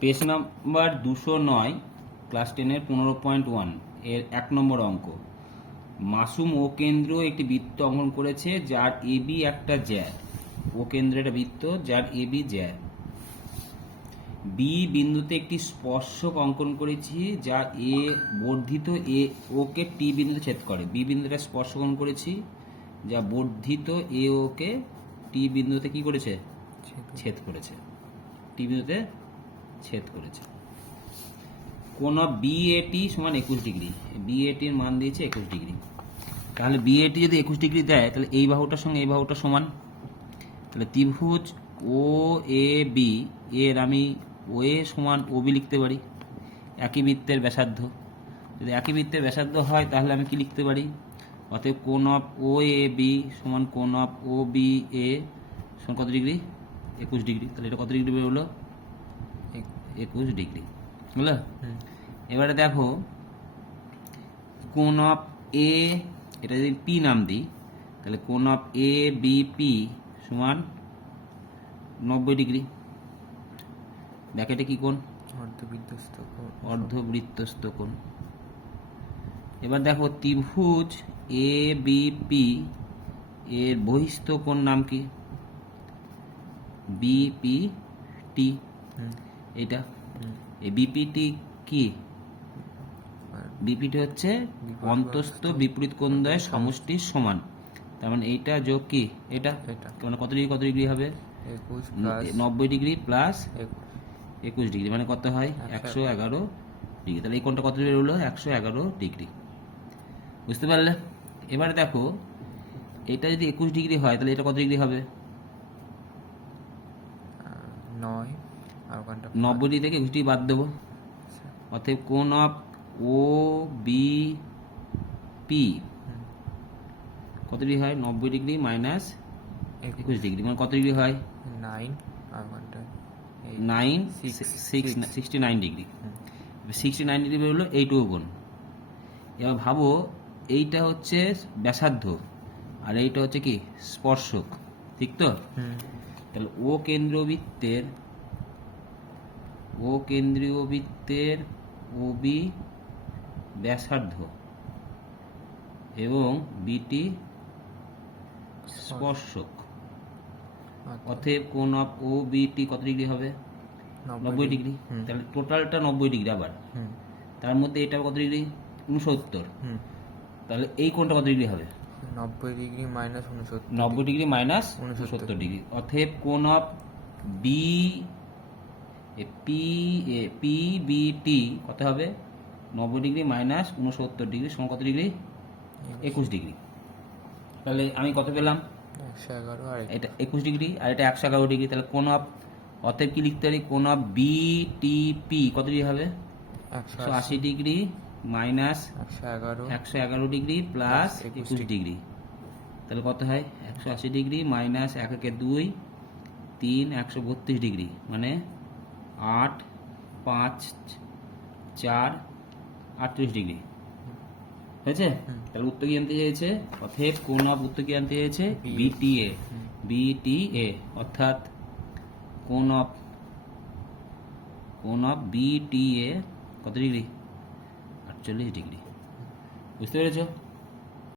Page number দুশো নয় class টেনের পনেরো পয়েন্ট ওয়ানের এক নম্বর অঙ্ক। মাসুম ও কেন্দ্র একটি বৃত্ত অঙ্কন করেছে যার এবি একটা জ্যা। ও কেন্দ্রের একটা বৃত্ত যার এবি জ্যা। বি বিন্দুতে একটি স্পর্শক অঙ্কন করেছি যা এ বর্ধিত এ ওকে টি বিন্দুতে ছেদ করে। বি বিন্দুটা স্পর্শক অঙ্কন করেছি যা বর্ধিত এ ওকে টি বিন্দুতে কি করেছে? ছেদ করেছে। টি বিন্দুতে ছেদ করেছে। কোন বিএটি সমান একুশ ডিগ্রি। বিএটির মান দিয়েছে একুশ ডিগ্রি। তাহলে বিএটি যদি একুশ ডিগ্রি দেয়, তাহলে এই বাহুটার সঙ্গে এই বাহুটা সমান। তাহলে ত্রিভুজ ও এ বি এর আমি ও এ সমান ও বি লিখতে পারি। একই বৃত্তের ব্যাসার্ধ। যদি একই বৃত্তের ব্যাসার্ধ হয়, তাহলে আমি কি লিখতে পারি? অতএব কোন অফ ও এ বি সমান কোন অফ ও বি এ সমান কত ডিগ্রি? একুশ ডিগ্রি। তাহলে এটা কত ডিগ্রি বেরোলো একুশ ডিগ্রি বুঝলো? এবারে দেখো কোন অফ এ এটা যদি পি নাম দিই তাহলে কোন অফ এ বি পি সমান নব্বই ডিগ্রি। ব্যাকেটে কি কোণ? অর্ধবিধ্বস্ত কোণ। অর্ধবৃত্তস্থ কোণ। এবার দেখো ত্রিভুজ এ বি পি এর বহিস্থ কোণ নাম কি? বিপি টি এটা। এই বিপিটি কি? বিপিটি হচ্ছে অন্তস্থ বিপরীত কোণদ্বয়ের সমষ্টির সমান। তার মানে এইটা যোগ কি? এটা। মানে কত ডিগ্রি কত ডিগ্রি হবে? নব্বই ডিগ্রি প্লাস একুশ। ডিগ্রি মানে কত হয়? একশো এগারো ডিগ্রি। তাহলে এই কোণটা কত ডিগ্রি হলো একশো এগারো ডিগ্রি। বুঝতে পারলে? এবারে দেখো এটা যদি একুশ ডিগ্রি হয় তাহলে এটা কত ডিগ্রি হবে? নয়। আর নব্বই ডিগ্রি থেকে ডিগ্রি বাদ দেবো। আচ্ছা, অতএব কোণ অফ ও বি পি। কত ডিগ্রি হয়? নব্বই ডিগ্রি মাইনাস একুশ ডিগ্রি। মানে কত ডিগ্রি হয়? Nine nine six sixty nine degree. Sixty nine degree বেরোলো এইটুকু কোণ এবার ভাবো এইটা হচ্ছে ব্যাসার্ধ আর এইটা হচ্ছে কি? স্পর্শক। ঠিক তো? তাহলে ও কেন্দ্রীয় বৃত্তের ও কেন্দ্রীয় বৃত্তের ওবি ব্যাসার্ধ এবং বিটি স্পর্শক। আচ্ছা, অতএব কোণ অফ ও বিটি কত ডিগ্রি হবে? নব্বই ডিগ্রি। হুম, তাহলে টোটালটা নব্বই ডিগ্রি আবার। হুম, তার মধ্যে এটা কত ডিগ্রি? উনসত্তর হুম। তাহলে এই কোণটা কত ডিগ্রি হবে? নব্বই ডিগ্রি মাইনাস উনসত্তর নব্বই ডিগ্রি। মাইনাস। উনসত্তর ডিগ্রি। অতএব কোণ of B P P B T কত হবে? নব্বই ডিগ্রি মাইনাস উনসত্তর ডিগ্রি সমান কত ডিগ্রি? একুশ ডিগ্রি। তাহলে আমি কত পেলাম? একশো এগারো আর এটা একুশ ডিগ্রি আর এটা একশো এগারো ডিগ্রি। তাহলে কোণ অফ অতএব কি লিখতে পারি? কোণ অফ বি টি পি কত ডিগ্রি হবে? একশো আশি ডিগ্রি মাইনাস একশো এগারো। একশো এগারো ডিগ্রি প্লাস একুশ ডিগ্রি। তাহলে কত হয়? একশো আশি ডিগ্রি মাইনাস এক একে দুই তিন একশো বত্রিশ ডিগ্রি। মানে আট পাঁচ চার আটত্রিশ ডিগ্রি। হয়েছে। তাহলে উত্তর কি আনতে চেয়েছে অথেব কোন অফ উত্তর কি আনতে চেয়েছে. বিটিএ। বিটিএ অর্থাৎ কোন অফ কোন অফ বিটিএ কত ডিগ্রি? আটচল্লিশ ডিগ্রি। বুঝতে পেরেছ?